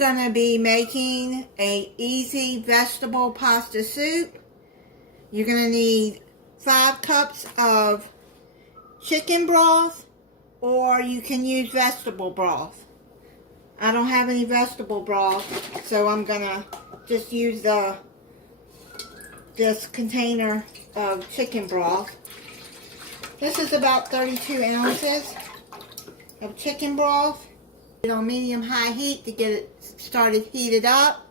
going to be making a easy vegetable pasta soup. You're going to need 5 cups of chicken broth, or you can use vegetable broth. I don't have any vegetable broth, so I'm going to just use this container of chicken broth. This is about 32 ounces of chicken broth. Put it on medium-high heat to get it started heated up.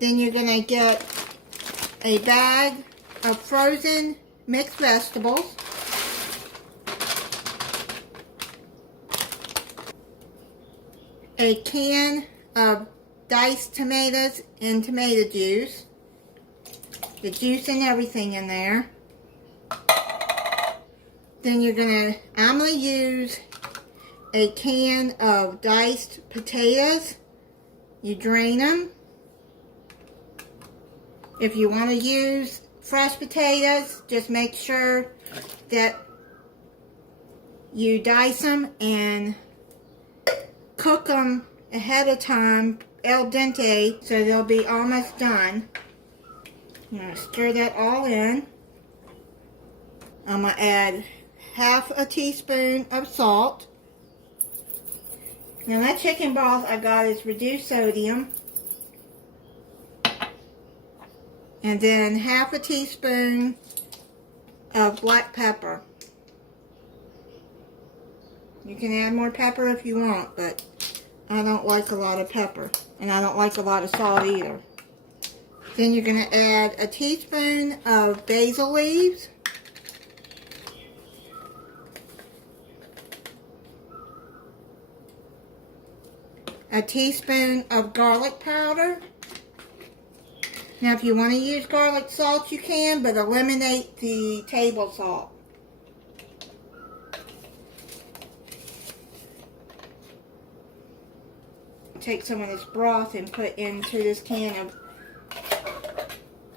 Then you're going to get a bag of frozen mixed vegetables. A can of diced tomatoes and tomato juice. The juice and everything in there. Then I'm going to use a can of diced potatoes. You drain them. If you want to use fresh potatoes, just make sure that you dice them and cook them ahead of time, al dente, so they'll be almost done. I'm going to stir that all in. I'm going to add half a teaspoon of salt. Now that chicken broth I got is reduced sodium. And then half a teaspoon of black pepper. You can add more pepper if you want, but I don't like a lot of pepper. And I don't like a lot of salt either. Then you're going to add a teaspoon of basil leaves. A teaspoon of garlic powder. Now if you want to use garlic salt you can, but eliminate the table salt. Take some of this broth and put into this can of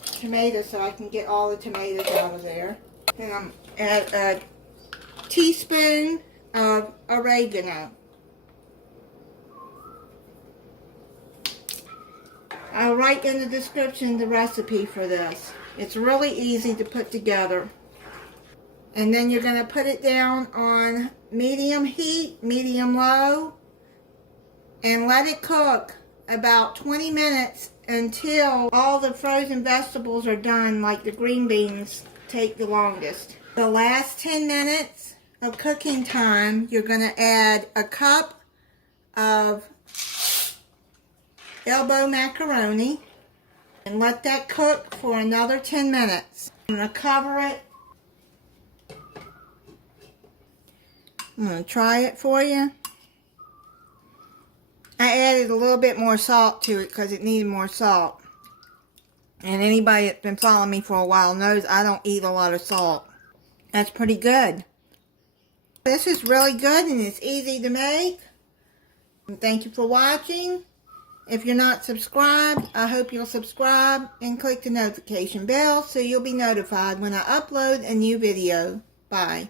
tomatoes so I can get all the tomatoes out of there. Then I'm add a teaspoon of oregano. I'll write in the description the recipe for this. It's really easy to put together. And then you're going to put it down on medium heat, medium low, and let it cook about 20 minutes until all the frozen vegetables are done, like the green beans take the longest. The last 10 minutes of cooking time, you're going to add a cup of elbow macaroni and let that cook for another 10 minutes. I'm going to cover it. I'm going to try it for you. I added a little bit more salt to it because it needed more salt. And anybody that's been following me for a while knows I don't eat a lot of salt. That's pretty good. This is really good and it's easy to make. And thank you for watching. If you're not subscribed, I hope you'll subscribe and click the notification bell so you'll be notified when I upload a new video. Bye.